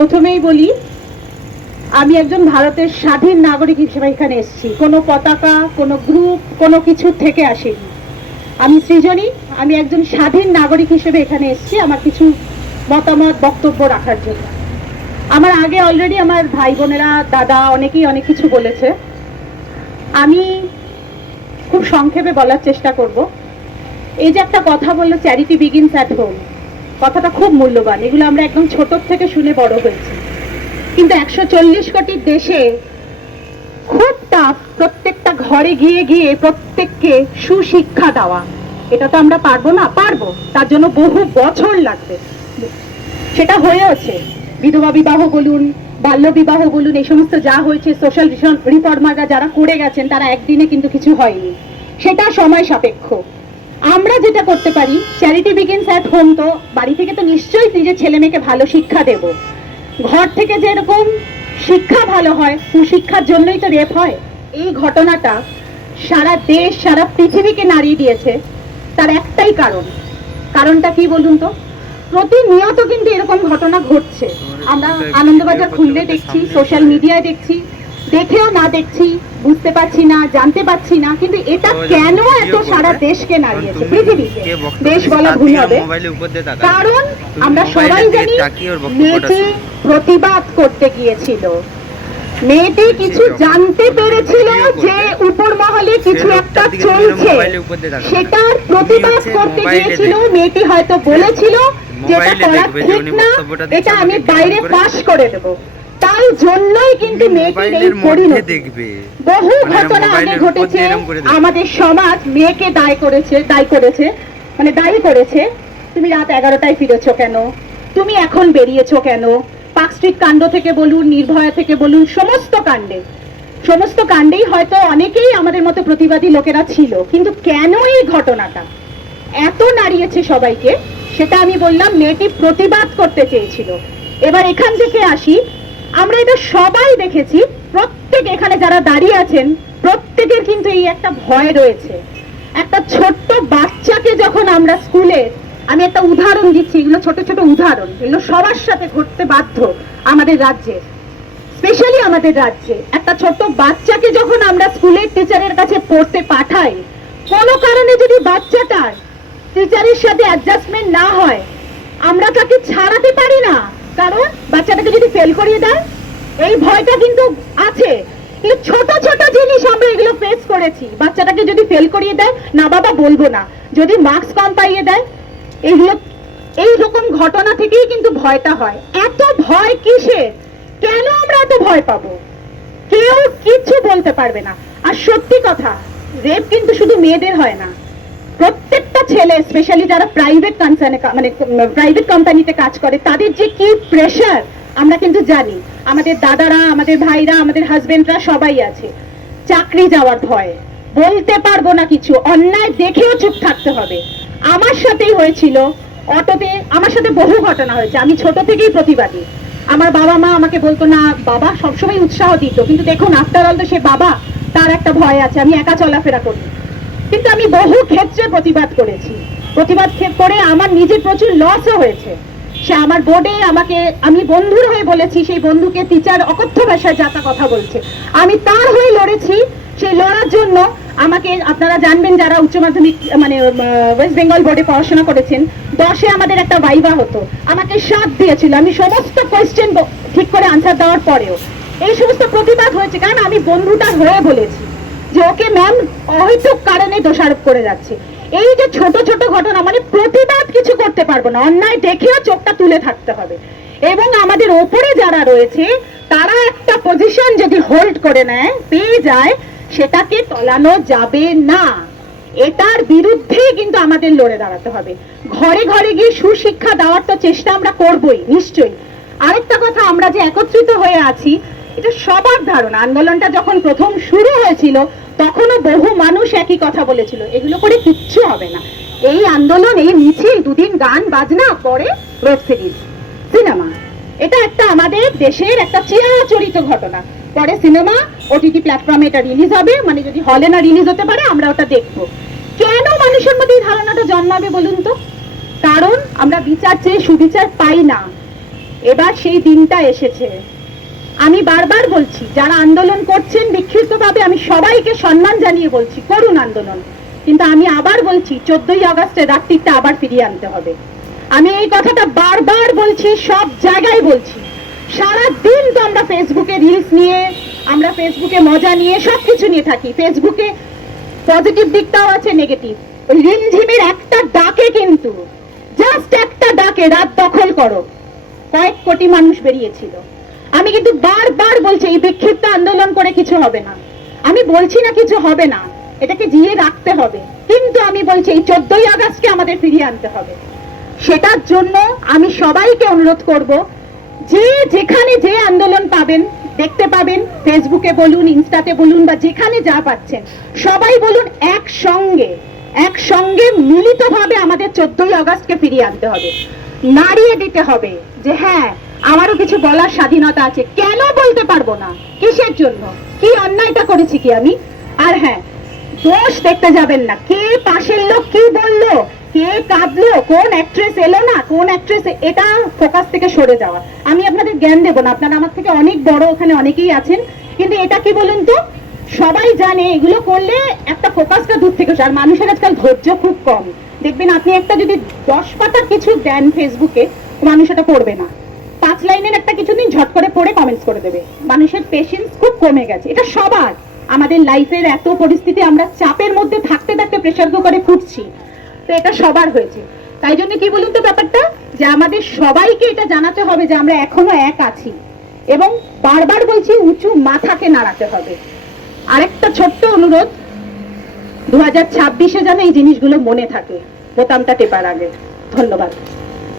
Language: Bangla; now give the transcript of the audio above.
প্রথমেই বলি, আমি একজন ভারতের স্বাধীন নাগরিক হিসেবে এখানে এসেছি। কোনো পতাকা, কোনো গ্রুপ, কোনো কিছু থেকে আসেনি। আমি সৃজনী, আমি একজন স্বাধীন নাগরিক হিসেবে এখানে এসেছি আমার কিছু মতামত, বক্তব্য রাখার জন্য। আমার আগে অলরেডি আমার ভাই বোনেরা, দাদা, অনেকেই অনেক কিছু বলেছে। আমি খুব সংক্ষেপে বলার চেষ্টা করব। এই যে একটা কথা বলল চ্যারিটি বিগিনস অ্যাট হোম কথাটা খুব মূল্যবান। এগুলো আমরা একদম ছোট থেকে শুনে বড় হয়েছি। কিন্তু একশো চল্লিশ কোটির দেশে খুব টাফ প্রত্যেকটা ঘরে গিয়ে গিয়ে প্রত্যেককে সুশিক্ষা দেওয়া। এটা তো আমরা পারব না? পারব। তার জন্য বহু বছর লাগবে। সেটা হয়েওছে বিধবা বিবাহ বলুন, বাল্য বিবাহ বলুন, এই সমস্ত যা হয়েছে সোশ্যাল রিফর্মাররা যারা করে গেছেন, তারা একদিনে কিন্তু কিছু হয়নি। সেটা সময় সাপেক্ষ। আমরা যেটা করতে পারি চ্যারিটি বিগিনস অ্যাট হোম তো, বাড়ি থেকে তো নিশ্চয়ই নিজের ছেলে মেয়েকে ভালো শিক্ষা দেব। ঘর থেকে যেরকম শিক্ষা ভালো হয়, কুশিক্ষার জন্যই তো রেপ হয়। এই ঘটনাটা সারা দেশ, সারা পৃথিবীকে নাড়িয়ে দিয়েছে, তার একটাই কারণ। কারণটা কি বলুন তো? প্রতিনিয়ত কিন্তু এরকম ঘটনা ঘটছে। আমরা আনন্দবাজার খুললে দেখছি সোশ্যাল মিডিয়ায় দেখছি দেখেও না দেখছি বুঝতে পারছি না জানতে পারছি না কিন্তু এটা কেন এত সারা দেশকে নাড়িয়েছে? পৃথিবীতে দেশ বলা ভুল হবে। কারণ আমরা সবাই জানি মেয়েটি প্রতিবাদ করতে গিয়েছিল। মেয়েটি কিছু জানতে পেরেছিল যে উপর মহলে কিছু একটা চলছে। সেটার প্রতিবাদ করতে গিয়েছিল। মেয়েটি হয়তো বলেছিল যেটা করা ঠিক না এটা আমি বাইরে। পাশ করে দেব। তাই জন্যই কিন্তু মেয়েটির এই পরিণতি। দেখবে। বহু মানে ঘটনা আগে ঘটেছে। আমাদের সমাজ মেয়েকে দায় করেছে দায়ী করেছে। মানে দায়ী করেছে। তুমি রাত এগারোটায় ফিরেছো কেন? তুমি এখন বেরিয়েছো কেন? পার্ক স্ট্রিট কাণ্ড থেকে বলুন নির্ভয়া থেকে বলুন সমস্ত কাণ্ডে। সমস্ত কাণ্ডেই হয়তো অনেকেই আমাদের মতো প্রতিবাদী লোকেরা ছিল। কিন্তু কেন এই ঘটনাটা? এত নাড়িয়েছে সবাইকে। সেটা আমি বললাম মেয়েটি প্রতিবাদ করতে চেয়েছিল। এবার এখান থেকে আসি। আমরা এটা সবাই দেখেছি। প্রত্যেক এখানে যারা দাঁড়িয়ে আছেন, প্রত্যেকের কিন্তু এই একটা ভয় রয়েছে। একটা ছোট্ট বাচ্চাকে যখন আমরা স্কুলে, আমি একটা উদাহরণ দিচ্ছি, এগুলো ছোট ছোট উদাহরণ, এগুলো সবার সাথে ঘটতে বাধ্য আমাদের রাজ্যে। স্পেশালি আমাদের রাজ্যে। একটা ছোট্ট বাচ্চাকে যখন আমরা স্কুলের টিচারের কাছে পড়তে পাঠাই, কোনো কারণে যদি বাচ্চাটার টিচারের সাথে অ্যাডজাস্টমেন্ট না হয়, আমরা তাকে ছাড়াতে পারি না। কারণ বাচ্চাটাকে যদি ফেল করিয়ে দেয়, এই ভয়টা কিন্তু আছে। কিন্তু ছোট ছোট জিনিস আমরা এগুলো ফেস করেছি। বাচ্চাটাকে যদি ফেল করিয়ে দেয়, না বাবা বলব না। যদি মার্কস কম পাইয়ে দেয়, এইগুলো এই রকম ঘটনা থেকেই কিন্তু ভয়টা হয়। এত ভয় কিসের? কেন আমরা এত ভয় পাবো? কেউ কিছু বলতে পারবে না। আর সত্যি কথা রেপ কিন্তু শুধু মেয়েদের হয় না। প্রত্যেকটা ছেলে স্পেশালি যারা প্রাইভেট কনসার্নে মানে প্রাইভেট কোম্পানিতে কাজ করে, তাদের যে কি প্রেশার আমরা কিন্তু জানি। আমাদের দাদারা, আমাদের ভাইরা, আমাদের হাজবেন্ডরা সবাই আছে। চাকরি যাওয়ার ভয়। বলতে পারব না কিছু, অন্যায় দেখেও চুপ থাকতে হবে। আমার সাথেই হয়েছিল, অটোতে, আমার সাথে বহু ঘটনা হয়েছে। আমি ছোট থেকেই প্রতিবাদী। আমার বাবা মা আমাকে বলতো, না, বাবা সবসময় উৎসাহ দিত। কিন্তু দেখুন আফটার অল তো সে বাবা, তার একটা ভয় আছে, আমি একা চলাফেরা করি। কিন্তু আমি বহু ক্ষেত্রে প্রতিবাদ করেছি। প্রতিবাদ করে আমার নিজের প্রচুর লসও হয়েছে। সে আমার বোর্ডে আমাকে, আমি বন্ধুর হয়ে বলেছি, সেই বন্ধুকে টিচার অকথ্য ভাষায় যাতা কথা বলছে। আমি তার হয়ে লড়েছি, সেই লড়ার জন্য আমাকে, আপনারা জানবেন যারা উচ্চ মাধ্যমিক মানে ওয়েস্ট বেঙ্গল বোর্ডে পড়াশোনা করেছেন, দশে আমাদের একটা ভাইবা হতো। আমাকে সাথ দিয়েছিল। আমি সমস্ত কোয়েশ্চেন ঠিক করে আনসার দেওয়ার পরেও। এই সমস্ত প্রতিবাদ হয়েছে। কারণ আমি বন্ধুটার হয়ে বলেছি। যে ওকে ম্যাম অহৈতুক কারণে দোষারোপ করে যাচ্ছে। এই যে ছোট ছোট ঘটনা মানে প্রতিবাদ কিছু করতে পারব না। অন্যায় দেখেও চোখটা তুলে থাকতে হবে। এবং আমাদের ওপরে যারা রয়েছে, তারা একটা পজিশন যদি হোল্ড করে নেয়, পেয়ে যায়, সেটাকে তলানো যাবে না। এটার বিরুদ্ধে কিন্তু আমাদের লড়ে দাঁড়াতে হবে। ঘরে ঘরে গিয়ে সুশিক্ষা দেওয়ার তো চেষ্টা আমরা করবই, নিশ্চয়ই। আরেকটা কথা, আমরা যে একত্রিত হয়ে আছি এটা সবার ধারণা। আন্দোলনটা যখন প্রথম শুরু হয়েছিল, তখনও বহু মানুষ একই কথা বলেছিল, এগুলো করে কিচ্ছু হবে না। এই আন্দোলন, এই মিছিল, দুদিন গান, বাজনা, পরে ওয়েব সিরিজ সিনেমা এটা একটা আমাদের দেশের একটা চিরাচরিত ঘটনা। পরে সিনেমা ওটিটি প্ল্যাটফর্মে এটা রিলিজ হবে মানে যদি হলে না রিলিজ হতে পারে, আমরা ওটা দেখব। কেন মানুষের মধ্যে এই ধারণাটা জন্মাবে বলুন তো? কারণ আমরা বিচার চেয়ে সুবিচার পাই না। এবার সেই দিনটা এসেছে। আমি বারবার বলছি, যারা আন্দোলন করছেন, বিক্ষিপ্তভাবে আমি সবাইকে সম্মান জানিয়ে বলছি, করুন আন্দোলন। কিন্তু আমি আবার বলছি, চোদ্দই আগস্টের রাত্রিটা আবার ফিরিয়ে আনতে হবে। আমি এই কথাটা বারবার বলছি, সব জায়গায় বলছি। সারা দিন তো আমরা ফেসবুকে রিলস নিয়ে, আমরা ফেসবুকে মজা নিয়ে সব কিছু নিয়ে থাকি। ফেসবুকে পজিটিভ দিকটাও আছে নেগেটিভ রিমঝিমের একটা ডাকে কিন্তু জাস্ট একটা ডাকে রাত দখল করো। কয়েক কোটি মানুষ বেরিয়েছিল। আমি কিন্তু বারবার বলছি, এই বিক্ষিপ্ত আন্দোলন করে কিছু হবে না। আমি বলছি না কিছু হবে না, এটাকে জিয়ে রাখতে হবে। কিন্তু আমি বলছি, এই চোদ্দই আগস্টকে আমাদের ফিরিয়ে আনতে হবে। সেটার জন্য আমি সবাইকে অনুরোধ করব, যে যেখানে যে আন্দোলন পাবেন, দেখতে পাবেন, ফেসবুকে বলুন, ইনস্টাতে বলুন, বা যেখানে যা পাচ্ছেন, সবাই বলুন একসঙ্গে একসঙ্গে মিলিতভাবে আমাদের চোদ্দই আগস্টকে ফিরিয়ে আনতে হবে। নাড়িয়ে দিতে হবে যে হ্যাঁ আমারও কিছু বলার স্বাধীনতা আছে। কেন বলতে পারব না? কিসের জন্য? কি অন্যায়টা করেছি কি আমি? আর হ্যাঁ দোষ দেখতে যাবেন না। কে পাশের লোক কি বলল? কে কাঁদলো? কোন অ্যাক্ট্রেস এলো না? কোন অ্যাক্ট্রেস এটা ফোকাস থেকে সরে যাওয়া। আমি আপনাদের জ্ঞান দেবো না। আপনারা আমার থেকে অনেক বড় ওখানে অনেকেই আছেন। কিন্তু এটা কি বলুন তো? সবাই জানে এগুলো করলে একটা ফোকাসটা দূর থেকে। আর মানুষের আজকাল ধৈর্য খুব কম। দেখবেন আপনি একটা যদি দশ পাতা কিছু দেন ফেসবুকে মানুষ এটা পড়বে না। পাঁচ লাইনের একটা কিছু দিন ঝট করে পড়ে কমেন্টস করে দেবে। মানুষের পেশেন্স খুব কমে গেছে। এটা সবার। আমাদের লাইফের এত পরিস্থিতি, আমরা চাপের মধ্যে থাকতে থাকতে প্রেশার কুকারে ফুটছি। তো এটা সবার হয়েছে। তাই জন্য কি বলুন তো ব্যাপারটা? যে আমাদের সবাইকে এটা জানাতে হবে যে আমরা এখনও এক আছি। এবং বারবার বলছি, উঁচু মাথাকে নাড়াতে হবে। আরেকটা ছোট্ট অনুরোধ দু হাজার ছাব্বিশে যেন এই জিনিসগুলো মনে থাকে। বোতামটা টেপার আগে। ধন্যবাদ।